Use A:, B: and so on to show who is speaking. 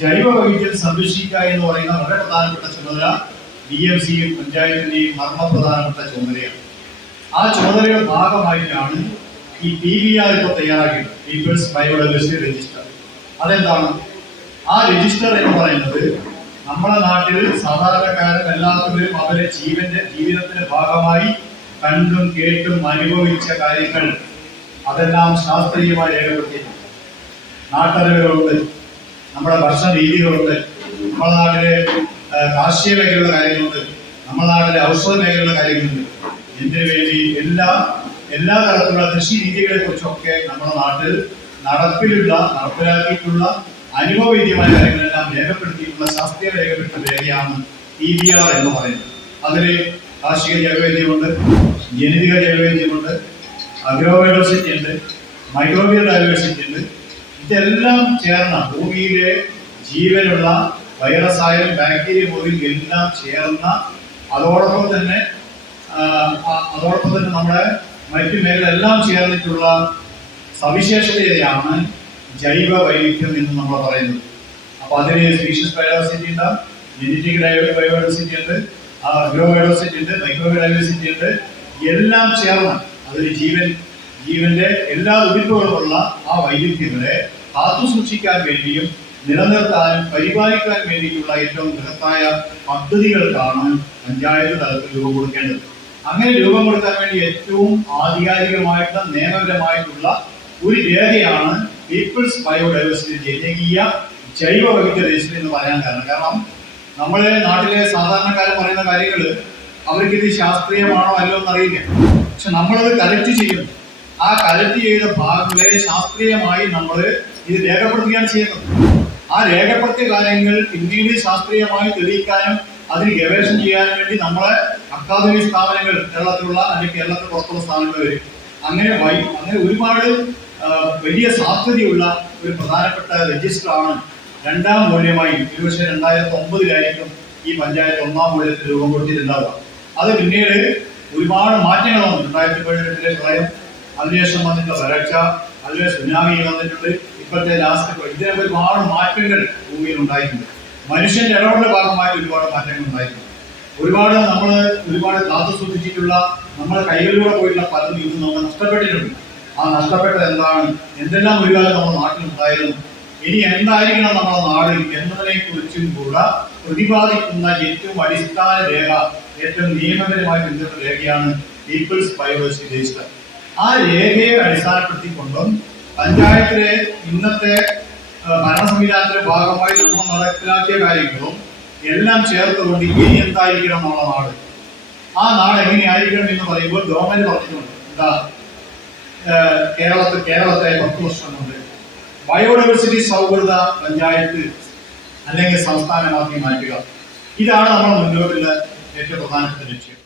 A: ജൈവ വൈവിധ്യം സംരക്ഷിക്കുക എന്ന് പറയുന്ന വളരെ പ്രധാനപ്പെട്ട ചുമതല ഡി എം സിയും പഞ്ചായത്തിന്റെയും മർമ്മപ്രധാനപ്പെട്ട ചുമതലയാണ്. ആ ചുമതലയുടെ ഭാഗമായിട്ടാണ് ഈ പി വി ആർ ഇപ്പോൾ തയ്യാറാക്കിയത് പീപ്പിൾസ് ബയോഡൈവേഴ്സിറ്റി രജിസ്റ്റർ അതെന്താണ്? ആ രജിസ്റ്റർ എന്ന് പറയുന്നത് നമ്മുടെ നാട്ടിൽ സാധാരണക്കാരൻ എല്ലാവരും അവരെ ജീവന്റെ ജീവിതത്തിന്റെ ഭാഗമായി കണ്ടും കേട്ടും അനുഭവിച്ച കാര്യങ്ങൾ അതെല്ലാം ശാസ്ത്രീയമായി രേഖപ്പെടുത്തിയിട്ടുണ്ട്. നാട്ടറിവുകളുണ്ട് നമ്മുടെ ഭക്ഷണ രീതികളുണ്ട് നമ്മുടെ നാട്ടിലെ കാർഷിക മേഖലയുടെ കാര്യങ്ങളുണ്ട് നമ്മുടെ നാട്ടിലെ ഔഷധ മേഖലയുടെ കാര്യങ്ങളുണ്ട്. ഇതിനു വേണ്ടി എല്ലാ എല്ലാ തരത്തിലുള്ള കൃഷി രീതികളെ കുറിച്ചൊക്കെ നമ്മുടെ നാട്ടിൽ നടപ്പിലുള്ള നടപ്പിലാക്കിയിട്ടുള്ള അനുഭവവേദ്യമായ കാര്യങ്ങളെല്ലാം രേഖപ്പെടുത്തിയിട്ടുള്ള ശാസ്ത്രീയ രേഖപ്പെടുത്തിയ രേഖയാണ് ഇ ബി ആർ എന്ന് പറയുന്നത്. അതിൽ കാർഷിക ജൈവവൈദ്യമുണ്ട് ജനിതക ജൈവവൈദ്യമുണ്ട് അഗ്രോബയോഡൈവേഴ്സിറ്റി ഉണ്ട് മൈക്രോബിയൽ ഡൈവേഴ്സിറ്റി ഉണ്ട് ഇതെല്ലാം ചേർന്ന ഭൂമിയിലെ ജീവനുള്ള വൈറസ് ആയാലും ബാക്ടീരിയ പോലും എല്ലാം ചേർന്ന അതോടൊപ്പം തന്നെ അതോടൊപ്പം തന്നെ നമ്മുടെ മറ്റു മേഖലയെല്ലാം ചേർന്നിട്ടുള്ള സവിശേഷതയാണ് ജൈവ വൈവിധ്യം എന്ന് നമ്മൾ പറയുന്നത്. അപ്പൊ അതിന് സ്പീഷ്യസ് ബയോഡൈവേഴ്സിറ്റി ഉണ്ട് ജനറ്റിക് ബയോഡൈവേഴ്സിറ്റി ഉണ്ട് അഗ്രോ ബയോഡൈവേഴ്സിറ്റി ഉണ്ട് മൈക്രോ ബയോഡൈവേഴ്സിറ്റി ഉണ്ട് എല്ലാം ചേർന്ന് അതിൽ ജീവൻ ജീവന്റെ എല്ലാ ഉദിപ്പുകളുമുള്ള ആ വൈവിധ്യങ്ങളെ കാത്തു സൂക്ഷിക്കാൻ വേണ്ടിയും നിലനിർത്താനും പരിപാലിക്കാൻ വേണ്ടിയിട്ടുള്ള ഏറ്റവും ബൃഹത്തായ പദ്ധതികൾക്കാണ് പഞ്ചായത്ത് തലത്തിൽ രൂപം കൊടുക്കേണ്ടത്. അങ്ങനെ രൂപം കൊടുക്കാൻ വേണ്ടി ഏറ്റവും ആധികാരികമായിട്ടുള്ള നിയമപരമായിട്ടുള്ള ഒരു രേഖയാണ് പീപ്പിൾസ് ബയോഡൈവേഴ്സിറ്റി ജനകീയ ജൈവ വൈവിധ്യ രജിസ്റ്റർ എന്ന് പറയാൻ കാരണം. കാരണം നമ്മളെ നാട്ടിലെ സാധാരണക്കാരൻ പറയുന്ന കാര്യങ്ങൾ അവർക്കിത് ശാസ്ത്രീയമാണോ അല്ലോ എന്നറിയില്ല പക്ഷെ നമ്മളത് കറക്റ്റ് ചെയ്യുന്നു. ആ കലക്ട് ചെയ്ത ഭാഗങ്ങളെ ശാസ്ത്രീയമായി നമ്മൾ ഇത് രേഖപ്പെടുത്തുകയാണ് ചെയ്യുന്നത്. ആ രേഖപ്പെടുത്തിയ കാര്യങ്ങൾ പിന്നീട് ശാസ്ത്രീയമായി തെളിയിക്കാനും അതിന് ഗവേഷണം ചെയ്യാനും വേണ്ടി നമ്മളെ അക്കാദമിക് സ്ഥാപനങ്ങൾ കേരളത്തിലുള്ള അല്ലെങ്കിൽ കേരളത്തിൽ പുറത്തുള്ള സ്ഥാപനങ്ങൾ വരും. അങ്ങനെ വൈ അങ്ങനെ ഒരുപാട് വലിയ സാധ്യതയുള്ള ഒരു പ്രധാനപ്പെട്ട രജിസ്റ്ററാണ് രണ്ടാം മൂല്യമായി. ഒരുപക്ഷെ രണ്ടായിരത്തി ഒമ്പതിലായിരിക്കും ഈ പഞ്ചായത്ത് ഒന്നാം മൂല്യത്തിൽ രൂപം കൊടുത്തിട്ടുണ്ടാവുക. അത് പിന്നീട് ഒരുപാട് മാറ്റങ്ങളാണ് രണ്ടായിരത്തി പതിനെട്ടിലെ പ്രളയം അതിനുശേഷം വന്നിട്ടുള്ള വരൾച്ച അതിനുശേഷം സുനാമി വന്നിട്ടുണ്ട്. ഇപ്പോഴത്തെ ലാസ്റ്റ് ഇതിനെ ഒരുപാട് മാറ്റങ്ങൾ ഭൂമിയിൽ ഉണ്ടായിട്ടുണ്ട്. മനുഷ്യന്റെ ഇടപെടൽ ഭാഗമായിട്ട് ഒരുപാട് മാറ്റങ്ങൾ ഉണ്ടായിട്ടുണ്ട്. ഒരുപാട് നമ്മൾ ഒരുപാട് കാത്തു സൂക്ഷിച്ചിട്ടുള്ള നമ്മുടെ കൈകളിലൂടെ പോയിട്ടുള്ള പലതും ഇന്ന് നമ്മൾ നഷ്ടപ്പെട്ടിട്ടുണ്ട്. ആ നഷ്ടപ്പെട്ടത് എന്താണ്? എന്തെല്ലാം ഒരു കാലം നമ്മുടെ നാട്ടിലുണ്ടായിരുന്നു ഇനി എന്തായിരിക്കണം നമ്മുടെ നാട് എന്നതിനെ കുറിച്ചും കൂടെ പ്രതിപാദിക്കുന്ന ഏറ്റവും അടിസ്ഥാന രേഖ ഏറ്റവും നിയമപരമായി ബന്ധപ്പെട്ട രേഖയാണ് പീപ്പിൾസ് ബയോഡൈവേഴ്സിറ്റി രജിസ്റ്റർ ആ രേഖയെ അടിസ്ഥാനപ്പെടുത്തിക്കൊണ്ടും പഞ്ചായത്തിലെ ഇന്നത്തെ ഭരണ സംവിധാനത്തിന്റെ ഭാഗമായി നമ്മൾ നടപ്പിലാക്കിയ കാര്യങ്ങളും എല്ലാം ചേർത്തുകൊണ്ട് ഇനി എന്തായിരിക്കണം നമ്മുടെ നാട്. ആ നാട് എങ്ങനെയായിരിക്കണം എന്ന് പറയുമ്പോൾ ഗവൺമെന്റ് പറഞ്ഞിട്ടുണ്ട്. എന്താ? കേരളത്തിൽ കേരളത്തെ പത്ത് വർഷം കൊണ്ട്. ബയോഡൈവേഴ്സിറ്റി സൗഹൃദ പഞ്ചായത്ത് അല്ലെങ്കിൽ സംസ്ഥാനമാക്കി മാറ്റുക ഇതാണ് നമ്മുടെ മുന്നോട്ടുള്ള ഏറ്റവും പ്രധാനപ്പെട്ട ലക്ഷ്യം.